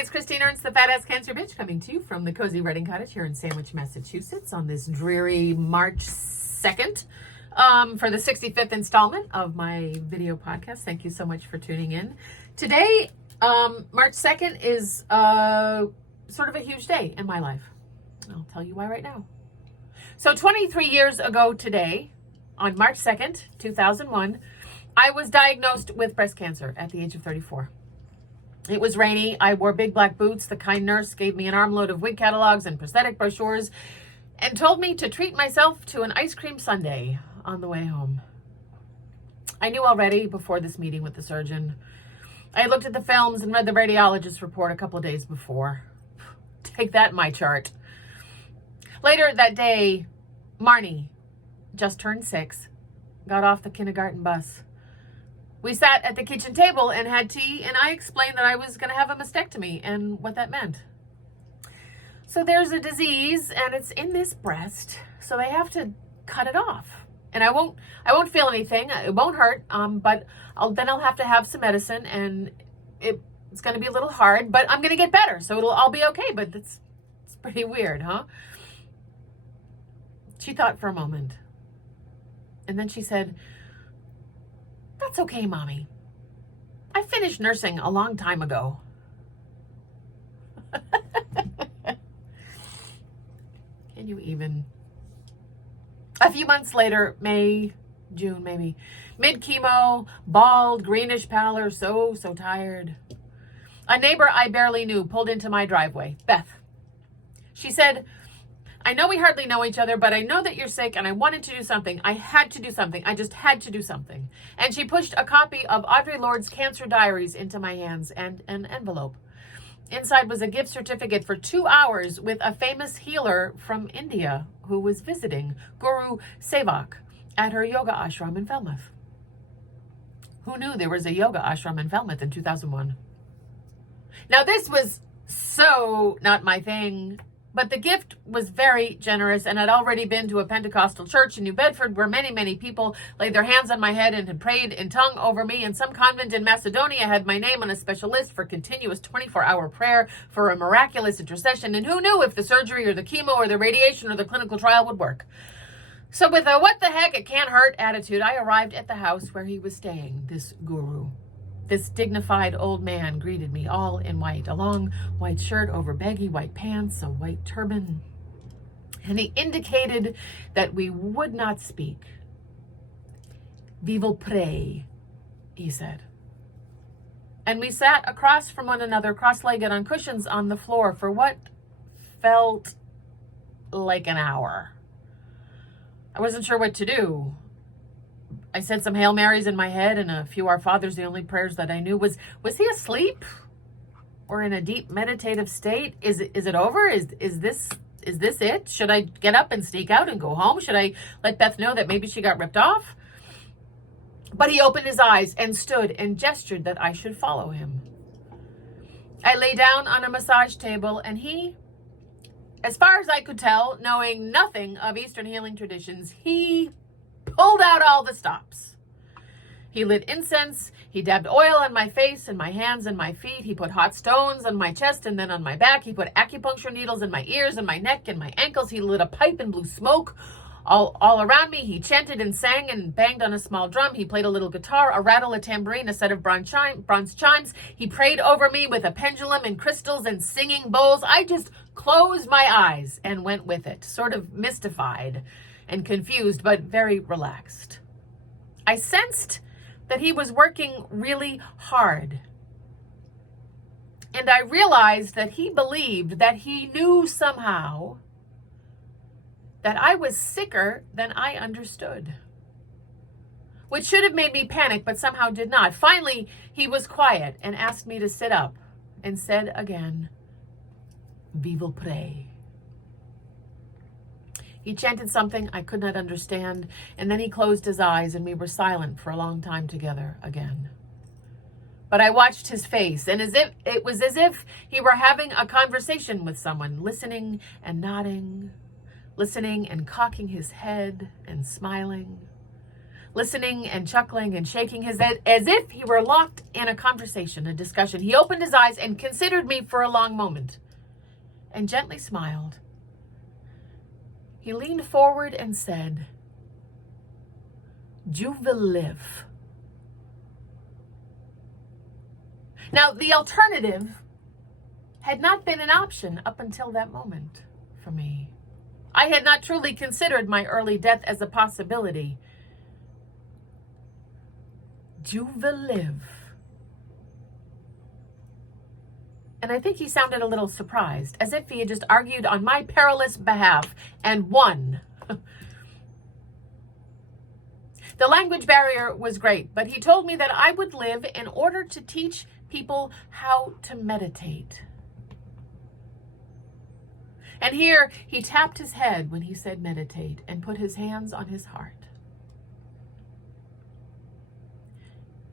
it's Christine Ernst, the Fat Ass Cancer Bitch, coming to you from the Cozy Reading Cottage here in Sandwich, Massachusetts on this dreary March 2nd for the 65th installment of my video podcast. Thank you so much for tuning in. Today, March 2nd is sort of a huge day in my life. I'll tell you why right now. So 23 years ago today, on March 2nd, 2001, I was diagnosed with breast cancer at the age of 34. It was rainy. I wore big black boots. The kind nurse gave me an armload of wig catalogs and prosthetic brochures and told me to treat myself to an ice cream sundae on the way home. I knew already before this meeting with the surgeon. I looked at the films and read the radiologist's report a couple of days before. Take that in my chart. Later that day, Marnie, just turned 6, got off the kindergarten bus. We sat at the kitchen table and had tea, and I explained that I was going to have a mastectomy and what that meant. So there's a disease, and it's in this breast, so they have to cut it off. And I won't feel anything. It won't hurt, but I'll have to have some medicine, and it's going to be a little hard, but I'm going to get better, so I'll be okay. But it's pretty weird, huh? She thought for a moment, and then she said, "That's okay, Mommy. I finished nursing a long time ago." Can you even? A few months later, May, June maybe, mid-chemo, bald, greenish pallor, so tired. A neighbor I barely knew pulled into my driveway, Beth. She said, "I know we hardly know each other, but I know that you're sick and I wanted to do something. I had to do something. I just had to do something." And she pushed a copy of Audre Lorde's Cancer Diaries into my hands and an envelope. Inside was a gift certificate for 2 hours with a famous healer from India who was visiting, Guru Sevak, at her yoga ashram in Falmouth. Who knew there was a yoga ashram in Falmouth in 2001? Now this was so not my thing. But the gift was very generous, and I'd already been to a Pentecostal church in New Bedford where many people laid their hands on my head and had prayed in tongue over me, and some convent in Macedonia had my name on a special list for continuous 24-hour prayer for a miraculous intercession, and who knew if the surgery or the chemo or the radiation or the clinical trial would work. So with a what the heck, it can't hurt attitude, I arrived at the house where he was staying, this guru. This dignified old man greeted me all in white, a long white shirt over baggy white pants, a white turban. And he indicated that we would not speak. "We will pray," he said. And we sat across from one another, cross-legged on cushions on the floor for what felt like an hour. I wasn't sure what to do. I said some Hail Marys in my head and a few Our Fathers, the only prayers that I knew. Was he asleep or in a deep meditative state? Is it over? Is this it? Should I get up and sneak out and go home? Should I let Beth know that maybe she got ripped off? But he opened his eyes and stood and gestured that I should follow him. I lay down on a massage table, and he, as far as I could tell, knowing nothing of Eastern healing traditions, he pulled out all the stops. He lit incense. He dabbed oil on my face and my hands and my feet. He put hot stones on my chest and then on my back. He put acupuncture needles in my ears and my neck and my ankles. He lit a pipe and blew smoke all around me. He chanted and sang and banged on a small drum. He played a little guitar, a rattle, a tambourine, a set of bronze chimes. He prayed over me with a pendulum and crystals and singing bowls. I just closed my eyes and went with it, sort of mystified and confused, but very relaxed. I sensed that he was working really hard. And I realized that he believed that he knew somehow that I was sicker than I understood, which should have made me panic, but somehow did not. Finally, he was quiet and asked me to sit up and said again, "We will pray." He chanted something I could not understand, and then he closed his eyes, and we were silent for a long time together again. But I watched his face, and it was as if he were having a conversation with someone, listening and nodding, listening and cocking his head and smiling, listening and chuckling and shaking his head as if he were locked in a conversation, a discussion. He opened his eyes and considered me for a long moment and gently smiled. He leaned forward and said, "You will live." Now, the alternative had not been an option up until that moment for me. I had not truly considered my early death as a possibility. You will live. And I think he sounded a little surprised, as if he had just argued on my perilous behalf and won. The language barrier was great, but he told me that I would live in order to teach people how to meditate. And here he tapped his head when he said meditate and put his hands on his heart.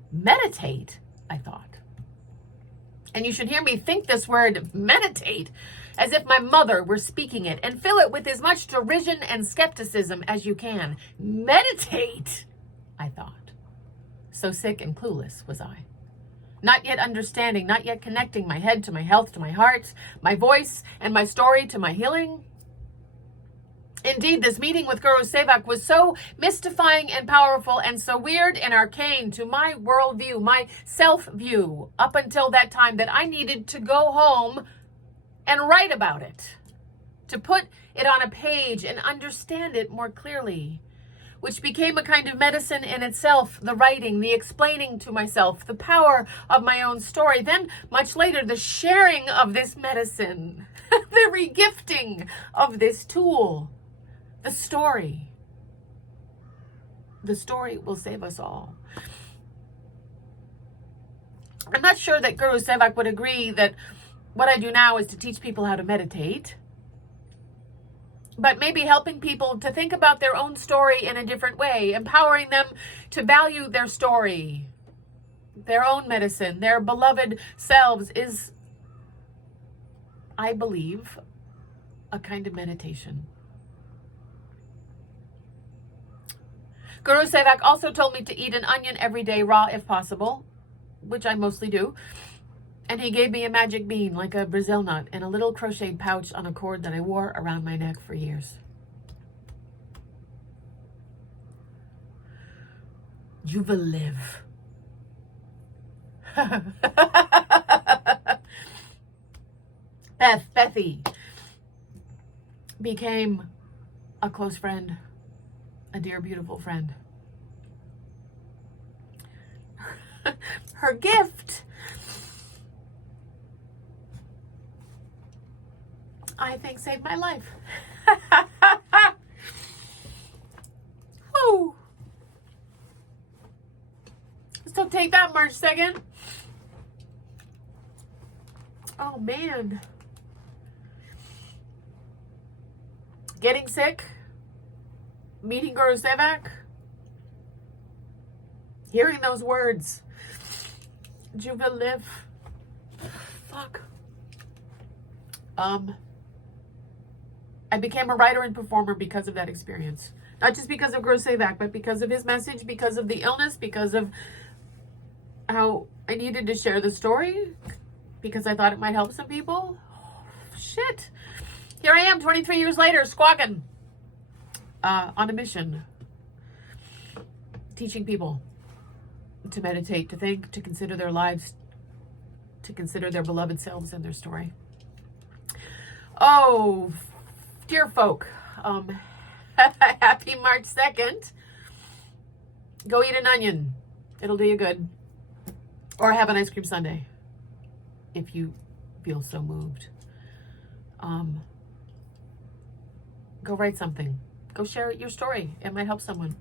Meditate, I thought. And you should hear me think this word meditate as if my mother were speaking it, and fill it with as much derision and skepticism as you can. Meditate, I thought. So sick and clueless was I. Not yet understanding, not yet connecting my head to my health, to my heart, my voice, and my story to my healing. Indeed, this meeting with Guru Sevak was so mystifying and powerful and so weird and arcane to my worldview, my self-view, up until that time, that I needed to go home and write about it, to put it on a page and understand it more clearly, which became a kind of medicine in itself, the writing, the explaining to myself, the power of my own story. Then, much later, the sharing of this medicine, the regifting of this tool. The story. The story will save us all. I'm not sure that Guru Sevak would agree that what I do now is to teach people how to meditate, but maybe helping people to think about their own story in a different way, empowering them to value their story, their own medicine, their beloved selves is, I believe, a kind of meditation. Guru Sevak also told me to eat an onion every day, raw if possible, which I mostly do. And he gave me a magic bean, like a Brazil nut, in a little crocheted pouch on a cord that I wore around my neck for years. You will live. Bethy, became a close friend. A dear, beautiful friend. Her gift, I think, saved my life. Whew. So take that, March 2nd. Oh, man. Getting sick. Meeting Guru Sevak, hearing those words, "You will live." Fuck. I became a writer and performer because of that experience. Not just because of Guru Sevak, but because of his message, because of the illness, because of how I needed to share the story, because I thought it might help some people. Oh, shit. Here I am, 23 years later, squawking. On a mission, teaching people to meditate, to think, to consider their lives, to consider their beloved selves and their story. Oh, dear folk, happy March 2nd. Go eat an onion. It'll do you good. Or have an ice cream sundae if you feel so moved. Go write something. Go share your story. It might help someone.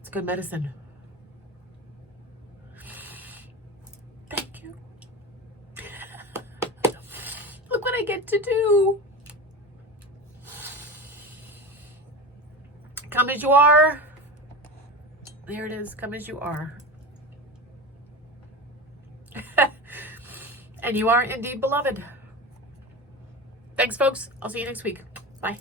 It's good medicine. Thank you. Look what I get to do. Come as you are. There it is. Come as you are. And you are indeed beloved. Thanks, folks. I'll see you next week. Bye.